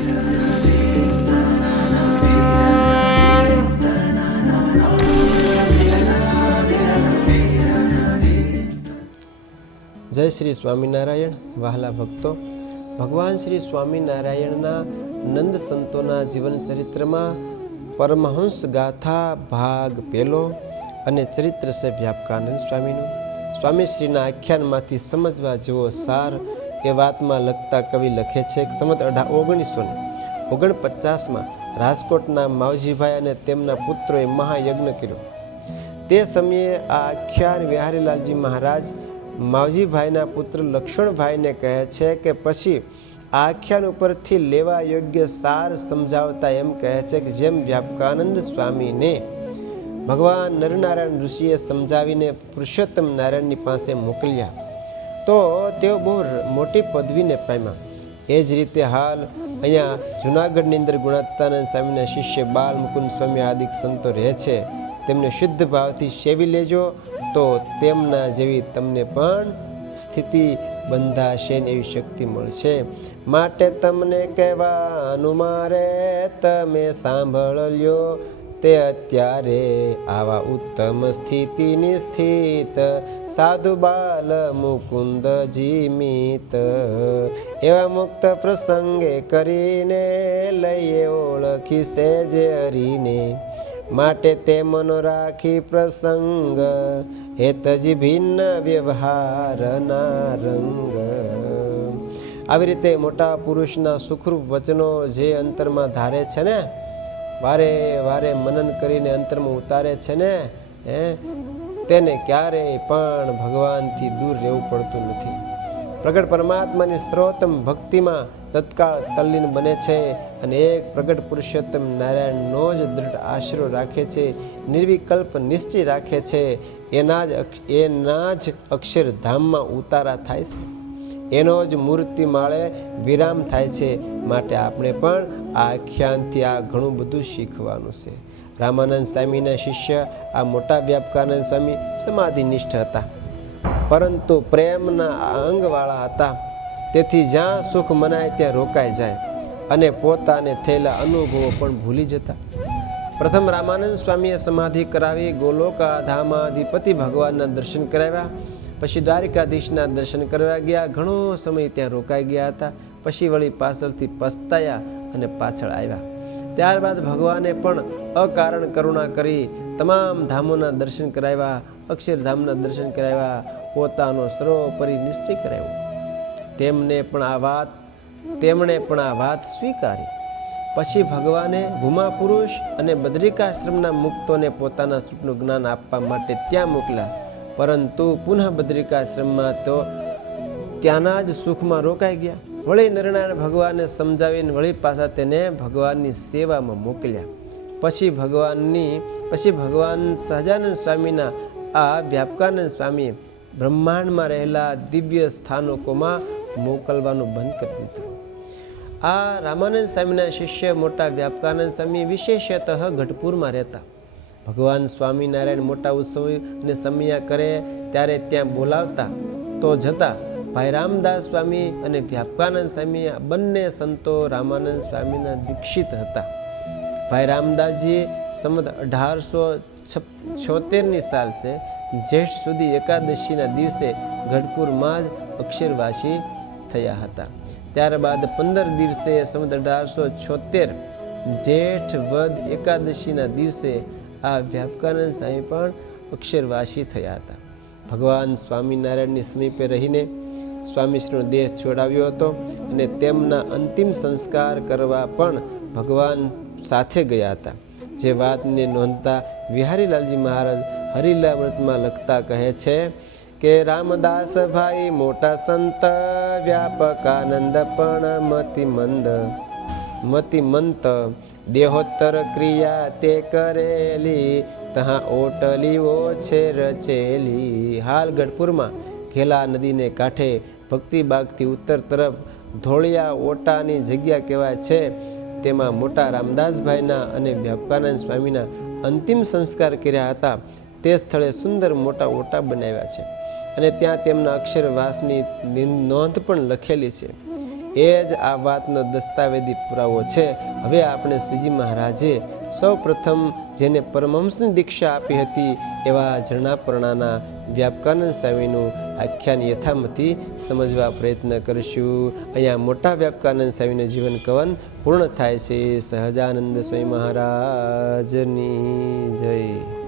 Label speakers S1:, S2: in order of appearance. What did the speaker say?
S1: જય શ્રી સ્વામિનારાયણ, વહાલા ભક્તો. ભગવાન શ્રી સ્વામિનારાયણના નંદ સંતોના જીવન ચરિત્રમાં પરમહંસ ગાથા ભાગ પહેલો અને ચરિત્ર છે વ્યાપકાનંદ સ્વામીનું. સ્વામીશ્રીના આખ્યાનમાંથી સમજવા જેવો સાર એ વાતમાં લખતા કવિ લખે છે સમત અઢા ઓગણીસો ને ઓગણપચાસમાં રાજકોટના માવજીભાઈ અને તેમના પુત્રોએ મહાયજ્ઞ કર્યો. તે સમયે આ આખ્યાન વિહારીલાલજી મહારાજ માવજીભાઈના પુત્ર લક્ષ્મણભાઈને કહે છે કે પછી આ આખ્યાન ઉપરથી લેવા યોગ્ય સાર સમજાવતા એમ કહે છે કે જેમ વ્યાપકાનંદ સ્વામીને ભગવાન નરનારાયણ ઋષિએ સમજાવીને પુરુષોત્તમ નારાયણની પાસે મોકલ્યા. તો તેઓ બહુ મોટી પદવીને પામ્યા. એ જ રીતે હાલ અહીંયા જુનાગઢની અંદર ગુણાત્તાનંદ સ્વામીના શિષ્ય બાલ મુકુંદ સ્વામી આદિક સંતો રહે છે. તેમને શુદ્ધ ભાવથી સેવી લેજો, તો તેમના જેવી તમને પણ સ્થિતિ બંધાશે ને એવી શક્તિ મળશે. માટે તમને કહેવાનું મારે, તમે સાંભળ્યો તે અત્યારે આવા ઉત્તમ સ્થિતિની સ્થિત સાધુ બાલ મુકુંદ જીમિત. એવા મુક્ત પ્રસંગે કરીને લઈએ ઓળખી સેજે હરીને. માટે તે મનો રાખી પ્રસંગ, હેતજી ભિન્ન વ્યવહારના રંગ આવી રીતે મોટા પુરુષના સુખરૂપ વચનો જે અંતરમાં ધારે છે ને વારે વારે મનન કરીને અંતરમાં ઉતારે છે ને, હે? તેને ક્યારેય પણ ભગવાનથી દૂર રહેવું પડતું નથી. પ્રગટ પરમાત્માની સ્ત્રોતમ ભક્તિમાં તત્કાળ તલ્લીન બને છે અને એક પ્રગટ પુરુષોત્તમ નારાયણનો જ દૃઢ આશરો રાખે છે, નિર્વિકલ્પ નિશ્ચય રાખે છે, એના જ એના જ અક્ષરધામમાં ઉતારા થાય છે. એનો જ મૂર્તિ માળે વિરામ થાય છે માટે આપણે પણ આ આખ્યાનથી આ ઘણું બધું શીખવાનું છે. રામાનંદ સ્વામીના શિષ્ય, આ મોટા વ્યાપકાનંદ સ્વામી સમાધિનિષ્ઠ હતા. પરંતુ પ્રેમના અંગવાળા હતા. તેથી જ્યાં સુખ મનાય ત્યાં રોકાઈ જાય અને પોતાને થયેલા અનુભવો પણ ભૂલી જતા. પ્રથમ રામાનંદ સ્વામીએ સમાધિ કરાવી ગોલોકા ધામાધિપતિ ભગવાનના દર્શન કરાવ્યા. પછી દ્વારિકાધીશના દર્શન કરવા ગયા. ઘણો સમય ત્યાં રોકાઈ ગયા હતા. પછી વળી પાછળથી પસ્તાયા અને પાછળ આવ્યા. ત્યારબાદ ભગવાને પણ અકારણ કરુણા કરી તમામ ધામોના દર્શન કરાવ્યા. અક્ષરધામના દર્શન કરાવ્યા. પોતાનો સર્વોપરી નિશ્ચય કરાવ્યો. તેમને પણ આ વાત, તેમણે પણ આ વાત સ્વીકારી. પછી ભગવાને ભૂમા પુરુષ અને બદ્રિકાશ્રમના મુક્તોને પોતાના સ્વરૂપનું જ્ઞાન આપવા માટે ત્યાં મોકલ્યા. પરંતુ પુનઃ બદ્રિકાશ્રમમાં તો ત્યાંના જ સુખમાં રોકાઈ ગયા. વળી નરનારાયણ ભગવાનને સમજાવીને વળી પાછા તેને ભગવાનની સેવામાં મોકલ્યા. પછી ભગવાનની, પછી ભગવાન સહજાનંદ સ્વામીના, આ વ્યાપકાનંદ સ્વામીએ બ્રહ્માંડમાં રહેલા દિવ્ય સ્થાનકોમાં મોકલવાનું બંધ કરી દીધું. આ રામાનંદ સ્વામીના શિષ્ય મોટા વ્યાપકાનંદ સ્વામી વિશેષતઃ ગઢપુરમાં રહેતા. ભગવાન સ્વામિનારાયણ મોટા ઉત્સવ અને સમયા કરે ત્યારે ત્યાં બોલાવતા તો જતા ભાઈ રામદાસ સ્વામી અને વ્યાપકાનંદ સ્વામી બંને સંતો રામાનંદ સ્વામીના દીક્ષિત હતા. ભાઈ રામદાસજી સમત અઢારસો છોતેરની સાલ છે. જેઠ સુધી એકાદશીના દિવસે ગઢપુરમાં જ અક્ષરવાસી થયા હતા. ત્યારબાદ પંદર દિવસે સમત અઢારસો છોતેર જેઠ વદ એકાદશીના દિવસે આ વ્યાપકાનંદ સ્વામી પણ અક્ષરવાસી થયા હતા. ભગવાન સ્વામિનારાયણની સમીપે રહીને સ્વામીશ્રીનો દેહ છોડાવ્યો હતો અને તેમના અંતિમ સંસ્કાર કરવા પણ ભગવાન સાથે ગયા હતા. જે વાતને નોંધતા વિહારીલાલજી મહારાજ હરિલાવ્રતમાં લખતા કહે છે કે, રામદાસ ભાઈ મોટા સંત, વ્યાપકાનંદ પણ મતિમંદ મતિમંત દેહોત્તર ક્રિયા તે કરેલી, તહા ઓટલીઓ છે રચેલી. હાલ ગઢપુરમાં ખેલા નદીને કાંઠે ભક્તિબાગથી ઉત્તર તરફ ધોળિયા ઓટાની જગ્યા કહેવાય છે. તેમાં મોટા રામદાસભાઈના અને વ્યાપકાનંદ સ્વામીના અંતિમ સંસ્કાર કર્યા હતા. તે સ્થળે સુંદર મોટા ઓટા બનાવ્યા છે. અને ત્યાં તેમના અક્ષરવાસની નોંધ પણ લખેલી છે. એ જ આ વાતનો દસ્તાવેદી પુરાવો છે. હવે આપણે શ્રીજી મહારાજે સૌ પ્રથમ જેને પરમહંસની દીક્ષા આપી હતી એવા ઝરણાપરણાના વ્યાપકાનંદ સ્વામીનું આખ્યાન યથામતી સમજવા પ્રયત્ન કરીશું. અહીંયા મોટા વ્યાપકાનંદ સ્વામીનું જીવન કવન પૂર્ણ થાય છે. સહજાનંદ સ્વામી મહારાજની જય.